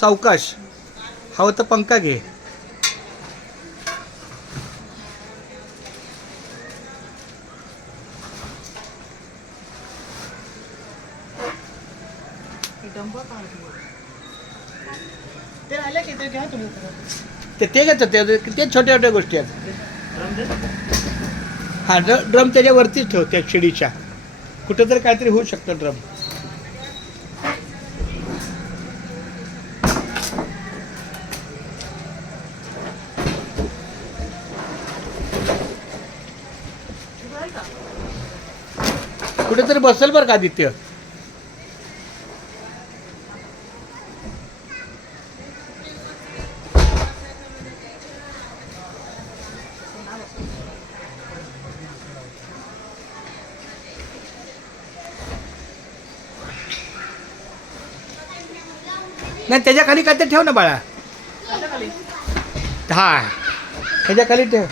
सावकाश. हवं तर पंखा घे. ते घेतात ते छोट्या छोट्या गोष्टी आहेत. हां ड्रम त्याच्यावरतीच ठेव त्या शिडीच्या. कुठेतरी काहीतरी होऊ शकतं ड्रम. कुठेतरी बसेल बरं का आदित्य. नाही त्याच्या खाली काहीतरी ठेव ना बाळा. हा त्याच्या खाली ठेव.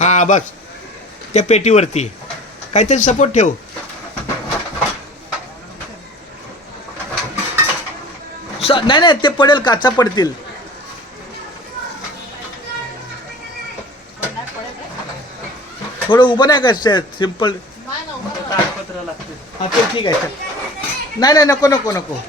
हा बस त्या पेटीवरती काहीतरी सपोर्ट ठेव. नाही नाही ते पडेल, काचा पडतील. थोडं उभं नाही का सिम्पल. हा ते ठीक आहे. नाही नाही नको नको नको.